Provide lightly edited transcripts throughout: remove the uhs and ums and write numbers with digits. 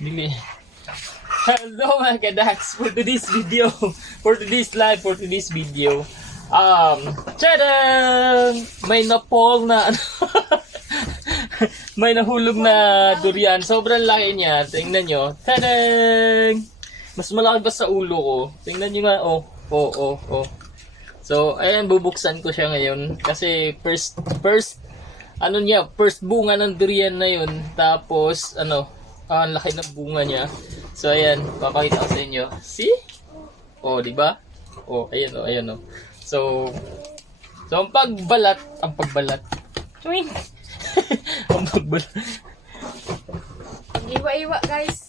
Dili. Hello mga kadax, for today's video, for today's video, tadang! May napol na, may nahulog na durian. Sobrang laki niya. Tingnan nyo. Tadang! Mas malaki pa sa ulo ko. Tingnan nyo nga. Oh. So, ayan, bubuksan ko siya ngayon. Kasi first bunga ng durian na yun. Tapos, ang laki ng bunga niya. So, ayan, papakita ko sa inyo. See? Oh, di ba? Oh, ayan. So, ang pagbalat. Tuwing! Ang pagbalat. Iwa-iwa, guys.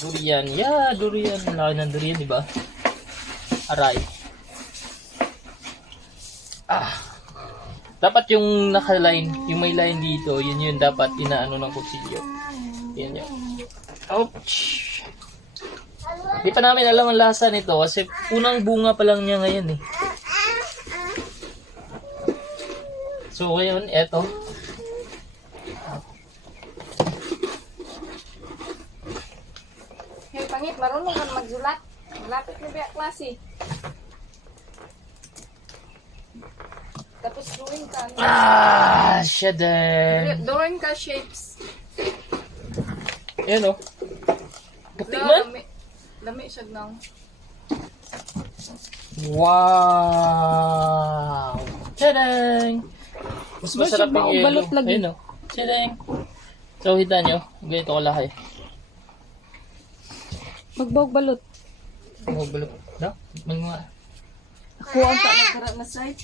Durian. Yeah, durian. Ang laki ng durian, di ba? Aray. Dapat yung naka-line, yung may line dito, yun dapat inaano ng kutsilyo. Yan yun. Ouch! Di pa namin alam ang lasa nito kasi unang bunga pa lang niya ngayon eh. So ngayon, eto. Hey, pangit, marunong ka magsulat. Lapit na ba klase? Tapos drawing ka. Shadan. Drawing ka shapes. Ayan o. Puti man. Lami siya nang. Wow! Tadang! Mas masarap yung yelo. Balot lagi. Ayun o. Tadang! So, hita nyo. Ganito ko laki. Magbawag balot. Balot. No? Mga... Ako ang nagkarat na side.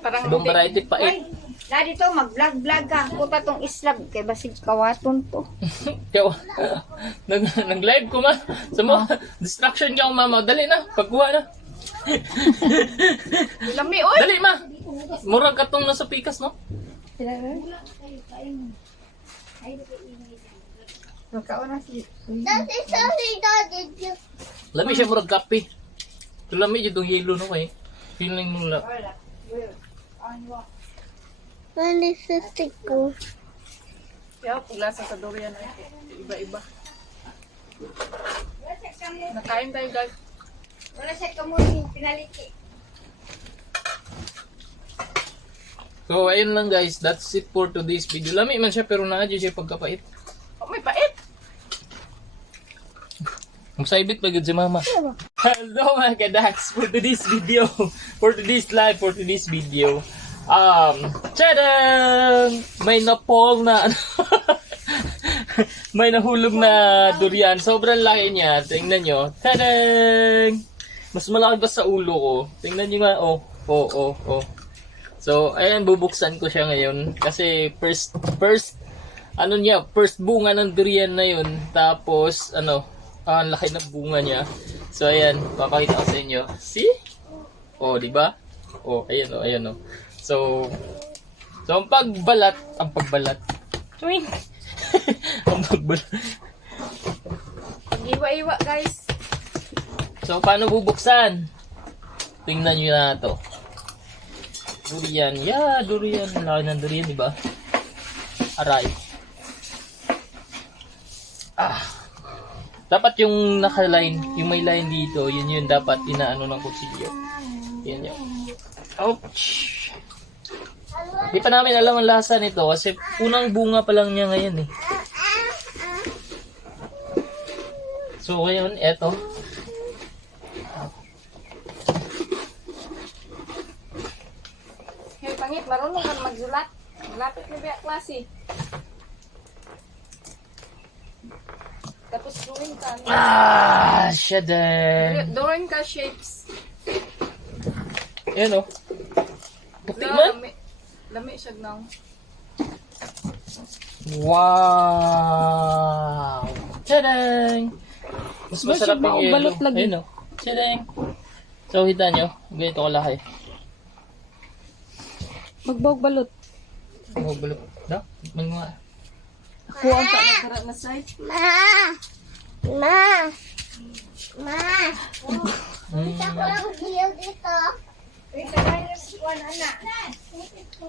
Parang Ibang variety pa eh. Na dito mag-vlog ka. Puta tong islab kay basig kawaton to. Kaya, nag-live ko ma. Sa mo, distraction ka mama. Dali na, pagkuha na. lami, oy! Dali ma. Murag katong nasa pikas no? Nagkaon na si... Lami siya murag kape. Lami dito yelo no kay. Feeling mo na. Manisistik ko. Kaya paglasa sa durian ay iba-iba. Nakain tayo, guys. Wala siya kamunin, pinaliki. So ayun lang guys, that's it for today's video. Lami man siya pero naadyo siya pagkapait. Oh, may pait! Magsaibit pa gud si mama. Hello mga kadax, for today's video, for today's video, tadang! May napol na, may nahulog na durian. Sobrang laki niya. Tingnan nyo. Tadang! Mas malaki pa sa ulo ko. Tingnan nyo nga. Oh. So, ayan, bubuksan ko siya ngayon. Kasi first bunga ng durian na yun. Tapos, ang laki ng bunga niya. So, ayan, papakita ko sa inyo. See? Oh, di ba? Oh, ayan o. So, ang pagbalat. Tuwing! Ang pagbalat. Iwa-iwa, guys. So, paano bubuksan? Tingnan nyo na to. Durian. Yeah, durian. Ang laki ng durian, di ba? Aray. Dapat yung naka-line, yung may line dito, yun dapat inaano ng kutsilyo. Yan yun. Ouch! Di pa namin alam ang lasa nito kasi unang bunga pa lang niya ngayon eh. So ngayon, eto. Hey, pangit, marunong ka magsulat. Lapit na ba klase? Tapos drawing ka. Shadan! Drawing ka shapes. Yan o. Puti man. Lami siya nang. Wow! Tadang! Mas masarap yung yelo. Balot lagi. Ayun o. Tadang! So, hita nyo. Ganito ko laki. Magbawag balot. Balot. No? Mga... Ako ang nagkarat na side. Ma!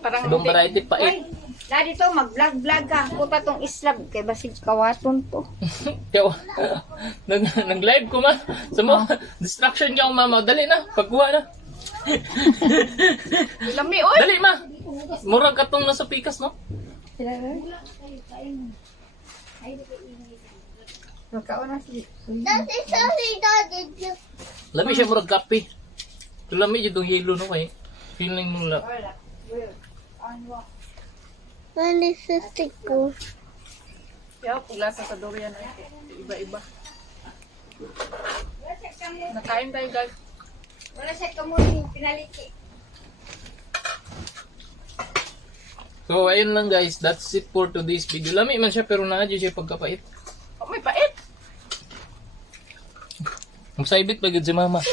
Parang Ibang hindi. variety pait. Dadi to, mag-vlog-vlog ka. Kuta tong islab kay basig kawaton to. Kaya, nag-live ko ma. Sa mo, distraction ka mama. Dali na, pagkuha na. Lami, oy! Dali ma. Murag katong nasa pikas no? Magkaon na si. Lami siya murag kape. Ito lami yung yelo no kay. Feeling mo lang. Kaya pag lasa sa durian ay iba-iba. Nakain tayo guys. Wala siya kamuning pinaliki. So ayun lang guys, that's it for today's video. Lami man siya pero naadyo siya pagkapait. Oh, may pait! Ang saibit pagod si mama.